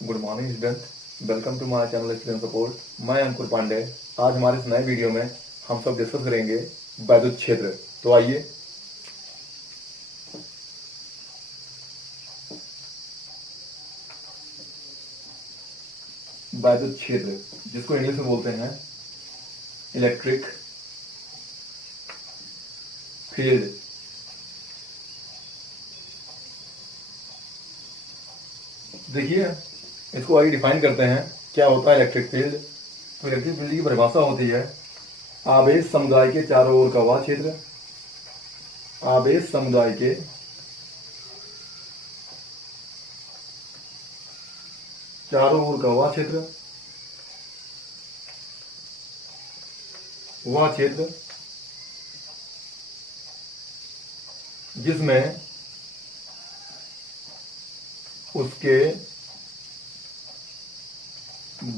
Good morning student, welcome to my channel student support. मैं अंकुर पांडे। आज हमारे इस नए वीडियो में हम सब डिस्कस करेंगे वैद्युत क्षेत्र। तो आइए, वैद्युत क्षेत्र जिसको इंग्लिश में बोलते हैं इलेक्ट्रिक फील्ड। देखिए, इसको आइए डिफाइन करते हैं क्या होता है इलेक्ट्रिक फील्ड। तो इलेक्ट्रिक फील्ड की परिभाषा होती है आवेश समुदाय के चारों ओर का वह क्षेत्र, आवेश समुदाय के चारों ओर का वह क्षेत्र, वह क्षेत्र जिसमें उसके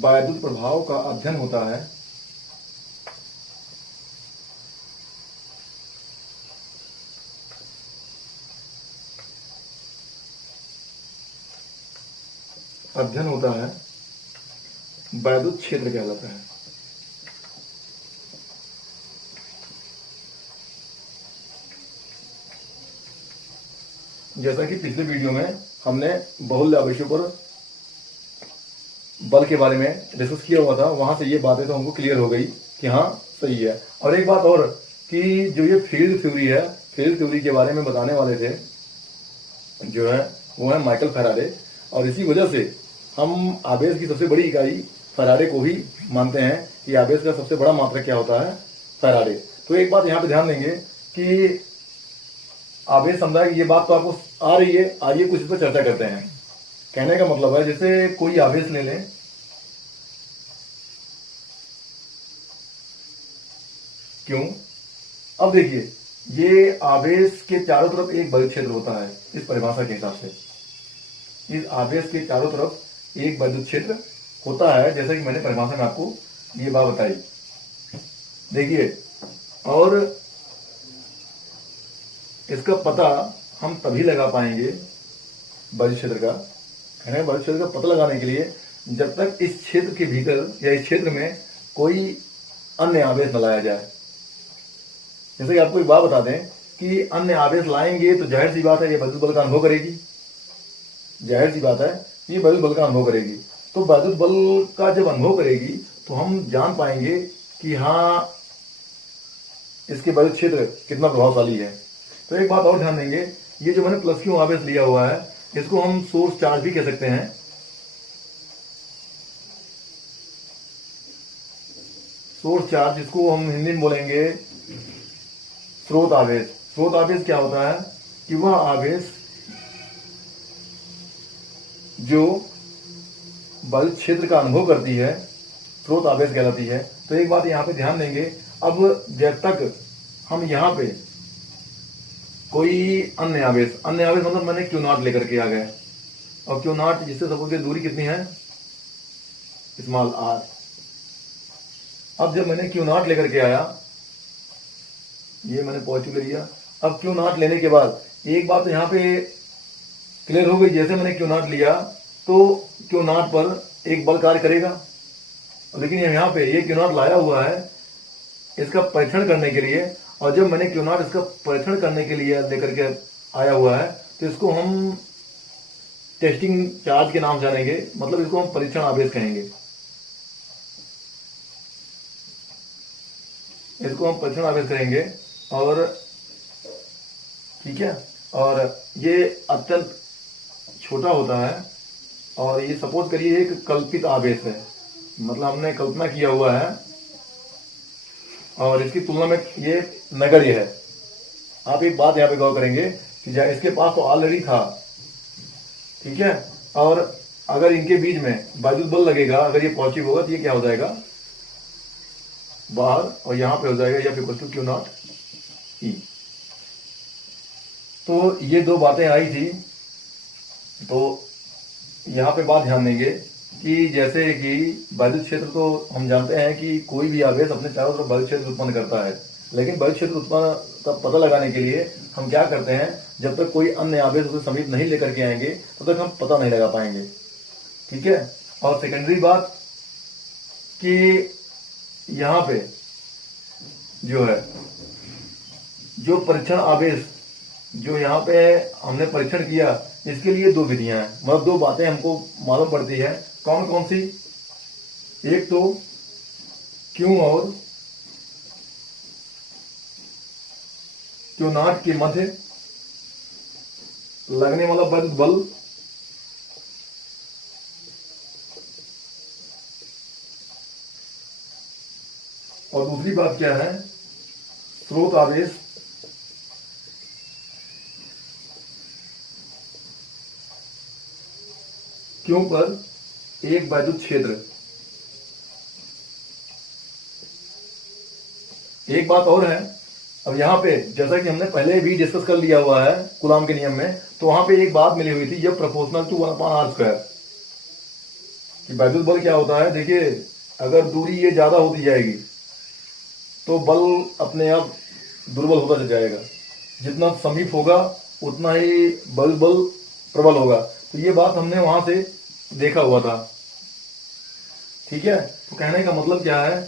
वैद्युत प्रभाव का अध्ययन होता है, वैद्युत क्षेत्र कहलाता है। जैसा कि पिछले वीडियो में हमने बहुल्य आवेशों पर बल के बारे में डिस्कस किया हुआ था, वहां से ये बातें तो हमको क्लियर हो गई कि हाँ सही है। और एक बात और कि जो ये फील्ड थ्योरी है, फील्ड थ्योरी के बारे में बताने वाले थे जो है वो है माइकल फैराडे। और इसी वजह से हम आवेश की सबसे बड़ी इकाई फैराडे को ही मानते हैं कि आवेश का सबसे बड़ा मात्रक क्या होता है, फैराडे। तो एक बात यहाँ पे ध्यान देंगे कि आवेश समुदाय की ये बात तो आपको आ रही है, आइए कुछ इस पर चर्चा करते हैं। कहने का मतलब है जैसे कोई आवेश ले लें, क्यों? अब देखिए, ये आवेश के चारों तरफ एक वैद्युत क्षेत्र होता है। इस परिभाषा के हिसाब से इस आवेश के चारों तरफ एक वैद्युत क्षेत्र होता है, जैसा कि मैंने परिभाषा में आपको ये बात बताई। देखिए, और इसका पता हम तभी लगा पाएंगे वैद्युत क्षेत्र का, वैद्युत क्षेत्र का पता लगाने के लिए जब तक इस क्षेत्र के भीतर या इस क्षेत्र में कोई अन्य आवेश न लाया जाए। जैसे कि आपको एक बात बता दें कि अन्य आवेश लाएंगे तो जाहिर सी बात है ये वैद्युत बल का अनुभव करेगी, जाहिर सी बात है ये वैद्युत बल का अनुभव करेगी। तो वैद्युत बल का जब अनुभव करेगी तो हम जान पाएंगे कि हाँ इसके वैद्युत क्षेत्र कितना प्रभावशाली है। तो एक बात और ध्यान देंगे, ये जो मैंने प्लस क्यू आवेश लिया हुआ है इसको हम सोर्स चार्ज भी कह सकते हैं। सोर्स चार्ज, जिसको हम हिंदी में बोलेंगे स्रोत आवेश। स्रोत आवेश क्या होता है कि वह आवेश जो वैद्युत क्षेत्र का अनुभव करती है स्रोत आवेश कहलाती है। तो एक बात यहाँ पे ध्यान देंगे, अब जब तक हम यहाँ पे कोई अन्य आवेश मतलब मैंने क्यू नॉट लेकर के आ गया, और क्यू नॉट जिससे सपोज की दूरी कितनी है, स्मॉल आर। अब जब मैंने क्यू नॉट लेकर के आया, ये मैंने पॉजिटिव ले लिया। अब क्यू नॉट लेने के बाद एक बात तो यहाँ पे क्लियर हो गई, जैसे मैंने क्यू नॉट लिया तो क्यू नॉट पर एक बल कार्य करेगा। लेकिन यहाँ पे ये क्यू नॉट लाया हुआ है इसका परीक्षण करने के लिए, और जब मैंने क्यू नॉट इसका परीक्षण करने के लिए लेकर के आया हुआ है तो इसको हम टेस्टिंग चार्ज के नाम जानेंगे, मतलब इसको हम परीक्षण आवेश कहेंगे। इसको हम परीक्षण आवेश कहेंगे, और ठीक है, और ये अत्यंत छोटा होता है। और ये सपोज करिए एक कल्पित आवेश है, मतलब हमने कल्पना किया हुआ है, और इसकी तुलना में ये नगण्य है। आप एक बात यहाँ पे गौर करेंगे कि इसके पास तो ऑलरेडी था, ठीक है, और अगर इनके बीच में वैद्युत बल लगेगा, अगर ये पॉजिटिव होगा तो ये क्या हो जाएगा, बाहर, और यहाँ पे हो जाएगा या फिर क्यू नॉट ई। तो ये दो बातें आई थी। तो यहाँ पे बात ध्यान देंगे कि जैसे कि वैद्युत क्षेत्र तो हम जानते हैं कि कोई भी आवेश अपने चारों तरफ वैद्युत क्षेत्र उत्पन्न करता है, लेकिन वैद्युत क्षेत्र उत्पन्न का पता लगाने के लिए हम क्या करते हैं, जब तक कोई अन्य आवेश उसे समीप नहीं लेकर के आएंगे तब तक हम पता नहीं लगा पाएंगे। ठीक है। और सेकेंडरी बात कि यहाँ पे जो है जो परीक्षण आवेश जो यहाँ पे हमने परीक्षण किया, इसके लिए दो विधियां हैं, मतलब दो बातें हमको मालूम पड़ती है। कौन कौन सी? एक तो क्यू और क्यू नॉट के मध्य लगने वाला विद्युत बल और दूसरी बात क्या है? स्रोत आवेश क्यों पर एक विद्युत क्षेत्र। एक बात और है, अब यहाँ पे जैसा कि हमने पहले भी डिस्कस कर लिया हुआ है कूलाम के नियम में, तो वहां पे एक बात मिली हुई थी, ये प्रोपोर्शनल टू 1/r², कि विद्युत बल क्या होता है। देखिए, अगर दूरी ये ज्यादा होती जाएगी तो बल अपने आप दुर्बल होता चला जाएगा, जितना समीप होगा उतना ही बल प्रबल होगा। तो ये बात हमने वहां से देखा हुआ था, ठीक है। तो कहने का मतलब क्या है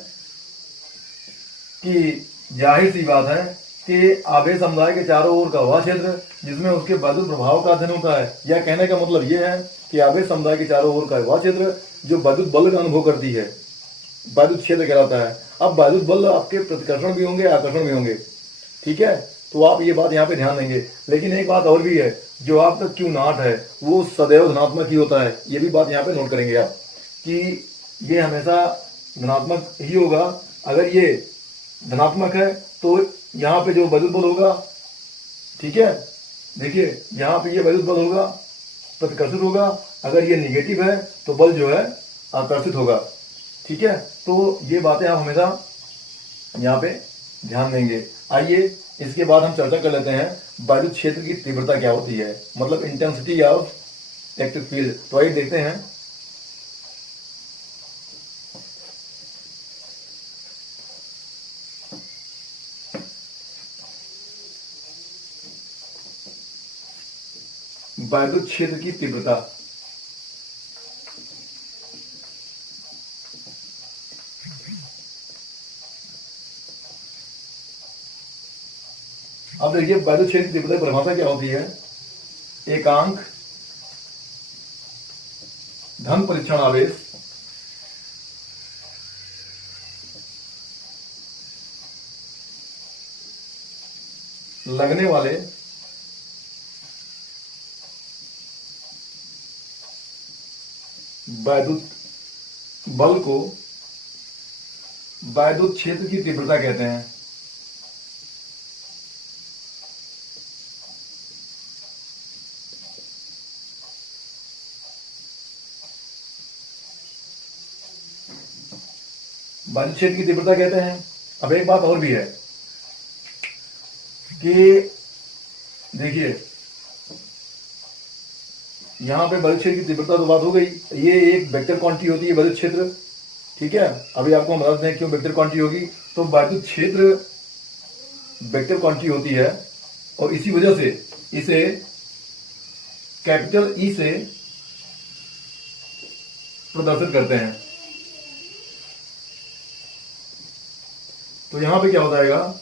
कि जाहिर सी बात है कि आवेश समुदाय के चारों ओर का वह क्षेत्र जिसमें उसके विद्युत प्रभाव का अध्ययन होता है, या कहने का मतलब यह है कि आवेश समुदाय के चारों ओर का वह क्षेत्र जो विद्युत बल का अनुभव करती है, विद्युत क्षेत्र कहलाता है। अब विद्युत बल आपके प्रतिकर्षण भी होंगे, आकर्षण भी होंगे, ठीक है। तो आप ये बात यहाँ पे ध्यान देंगे। लेकिन एक बात और भी है, जो आपका क्यू नॉट है वो सदैव धनात्मक ही होता है। ये भी बात यहाँ पे नोट करेंगे आप कि ये हमेशा धनात्मक ही होगा। अगर ये धनात्मक है तो यहाँ पे जो विद्युत बल होगा, ठीक है, देखिए यहाँ पे ये विद्युत बल होगा, प्रतिकर्षित होगा। अगर ये निगेटिव है तो बल जो है आकर्षित होगा, ठीक है। तो ये बातें आप हमेशा यहाँ पे ध्यान देंगे। आइए इसके बाद हम चर्चा कर लेते हैं विद्युत क्षेत्र की तीव्रता क्या होती है, मतलब इंटेंसिटी ऑफ इलेक्ट्रिक फील्ड। तो आइए देखते हैं। विद्युत क्षेत्र की तीव्रता, अब देखिए विद्युत क्षेत्र की तीव्रता की परिभाषा क्या होती है? एकांक धन परीक्षण आवेश लगने वाले विद्युत बल को विद्युत क्षेत्र की तीव्रता कहते हैं। विद्युत क्षेत्र की तीव्रता कहते हैं। अब एक बात और भी है कि देखिए यहां पे विद्युत क्षेत्र की तीव्रता तो बात हो गई, ये एक वेक्टर क्वांटिटी होती है विद्युत क्षेत्र, ठीक है। अभी आपको हम बताते हैं क्यों वेक्टर क्वांटिटी होगी। तो विद्युत क्षेत्र वेक्टर क्वांटिटी होती है और इसी वजह से इसे कैपिटल ई से प्रदर्शित करते हैं। तो यहां पे क्या हो जाएगा,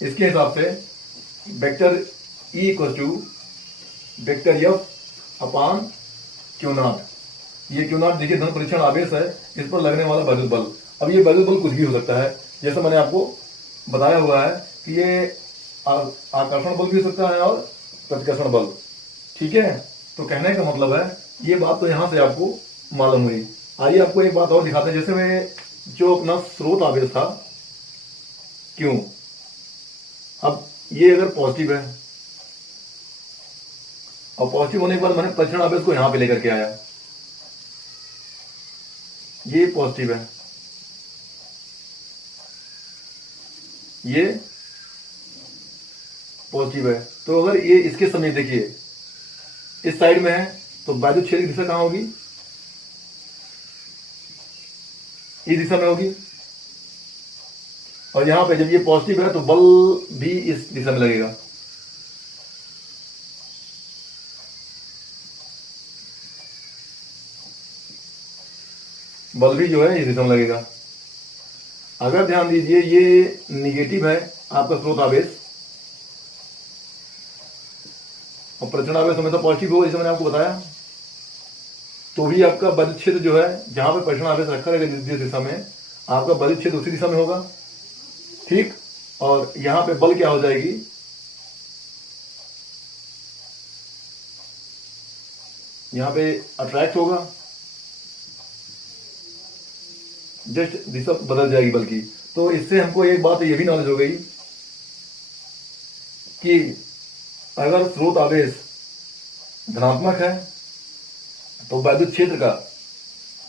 इसके हिसाब से vector E equal to vector F upon q naught. ये क्यू नॉट देखिए धन परीक्षण आवेश है, इस पर लगने वाला विद्युत बल। अब ये विद्युत बल कुछ भी हो सकता है, जैसे मैंने आपको बताया हुआ है कि ये आकर्षण बल भी हो सकता है और प्रतिकर्षण बल, ठीक है। तो कहने का मतलब है ये बात तो यहां से आपको मालूम हुई। आइए आपको एक बात और दिखाते हैं। जैसे मैं जो अपना स्रोत आवेश था क्यों, अब ये अगर पॉजिटिव है और पॉजिटिव होने के बाद मैंने परीक्षण आवेश को यहां पे लेकर के आया, ये पॉजिटिव है, ये पॉजिटिव है। तो अगर ये इसके समीप देखिए इस साइड में है तो विद्युत क्षेत्र की दिशा कहां होगी? इस दिशा में होगी। और यहां पे जब ये पॉजिटिव है तो बल भी इस दिशा में लगेगा। बल भी जो है इस दिशा में लगेगा। अगर ध्यान दीजिए ये निगेटिव है आपका स्रोत आवेश और प्रचंड आवेश हमेशा पॉजिटिव होगा, जैसे मैंने आपको बताया, तो भी आपका विद्युत क्षेत्र जो है जहां पे प्रचंड आवेश रखा रहेगा जिस दिशा में, आपका विद्युत क्षेत्र उसी दिशा में होगा। ठीक, और यहां पे बल क्या हो जाएगी, यहां पे अट्रैक्ट होगा, जस्ट दिशा बदल जाएगी बल की। तो इससे हमको एक बात ये भी नॉलेज हो गई कि अगर स्रोत आवेश धनात्मक है तो विद्युत क्षेत्र का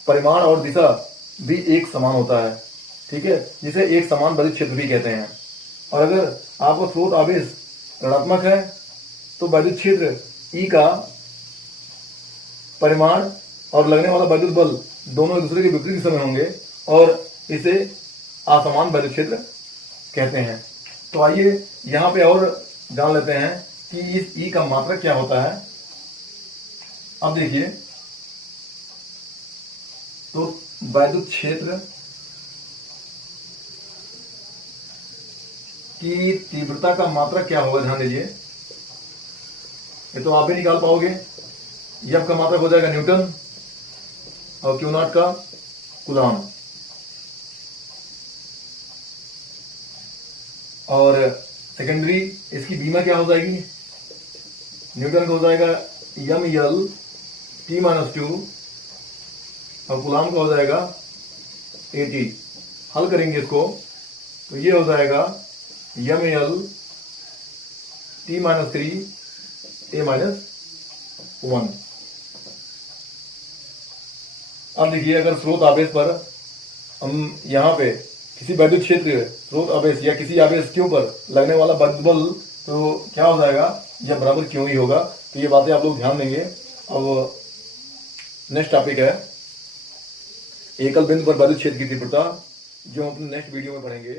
परिमाण और दिशा भी एक समान होता है। ठीक है, जिसे एक समान विद्युत क्षेत्र भी कहते हैं। और अगर आपका स्रोत आवेश ऋणात्मक है तो विद्युत क्षेत्र ई का परिमाण और लगने वाला विद्युत बल दोनों एक दूसरे के विपरीत दिशा में होंगे और इसे असमान विद्युत क्षेत्र कहते हैं। तो आइए यहां पे और जान लेते हैं कि इस ई का मात्रक क्या होता है। अब देखिए, तो विद्युत क्षेत्र की तीव्रता का मात्रक क्या होगा, ध्यान दीजिए। ये तो आप भी निकाल पाओगे। एफ का मात्रक हो जाएगा न्यूटन और क्यू नॉट का कूलॉम। और सेकेंडरी इसकी बीमा क्या हो जाएगी, न्यूटन का हो जाएगा एम एल टी माइनस 2 और कूलॉम का हो जाएगा AT। हल करेंगे इसको तो ये हो जाएगा एम एल टी माइनस 3 ए माइनस 1। अब देखिए, अगर स्रोत आवेश पर हम यहाँ पे किसी विद्युत क्षेत्र स्रोत आवेश या किसी आवेश क्यू पर लगने वाला विद्युत बल, तो क्या हो जाएगा, यह बराबर क्यों ही होगा। तो ये बातें आप लोग ध्यान देंगे। अब नेक्स्ट टॉपिक है एकल बिंदु पर विद्युत क्षेत्र की तीव्रता, जो हम अपने नेक्स्ट वीडियो में पढ़ेंगे।